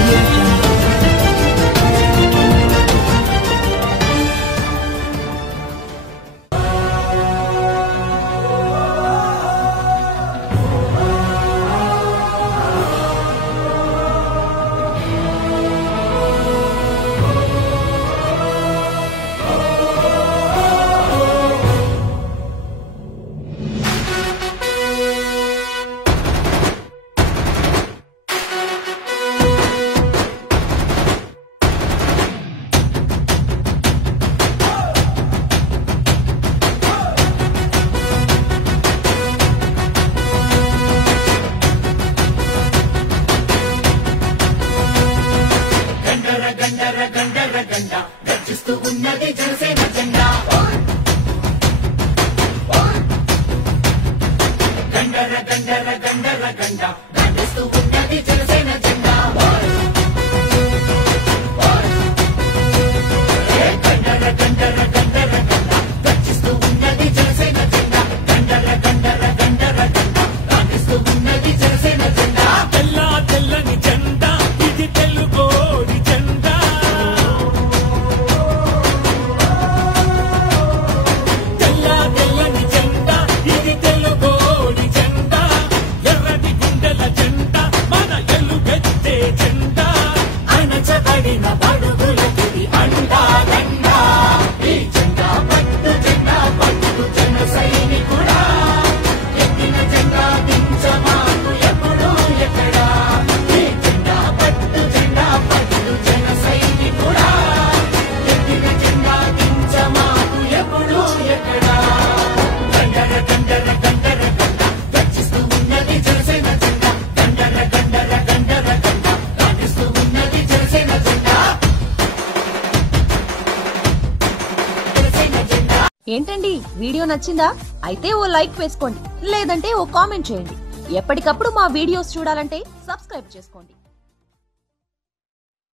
Audio Jungle. గర్జిస్తూ ఉన్నది జనసేన జెండా గండర గండర గండర గండ గర్జిస్తూ ఉన్నది జనసేన జెండా గండర గండర గండర గండ గర్జిస్తూ ఉన్నది జనసేన జెండా గండర గండర గండర గండ గర్జిస్తూ ఉన్నది జనసేన జెండా తెల్ల తెల్లని జెండా ఇది తెలుగోడి జెండా తెల్ల తెల్లని జెండా ఇది తెలుగోడి జెండా ఎర్రటి గుండెల జెండా మన ఎలుగెత్తే జెండా అణచబడిన బడుగులకి అండా దండా ఈ జెండా పట్టు జన సైనికుడా ఎక్కిన జెండా దించమాకు ఎప్పుడు ఎక్కడా ఈ జెండా పట్టు జన సైనికుడా ఎక్కిన జెండా దించమాకు ఎప్పుడు ఎక్కడా గండర గండర గండర గండ గర్జిస్తూ ఉన్నది జనసేన జెండా గండర గండర గండర గండ గర్జిస్తూ ఉన్నది జనసేన జెండా ఏంటండి వీడియో నచ్చిందా? అయితే ఓ లైక్ వేసుకోండి, లేదంటే ఓ కామెంట్ చేయండి. ఎప్పటికప్పుడు మా వీడియోస్ చూడాలంటే సబ్స్క్రైబ్ చేసుకోండి.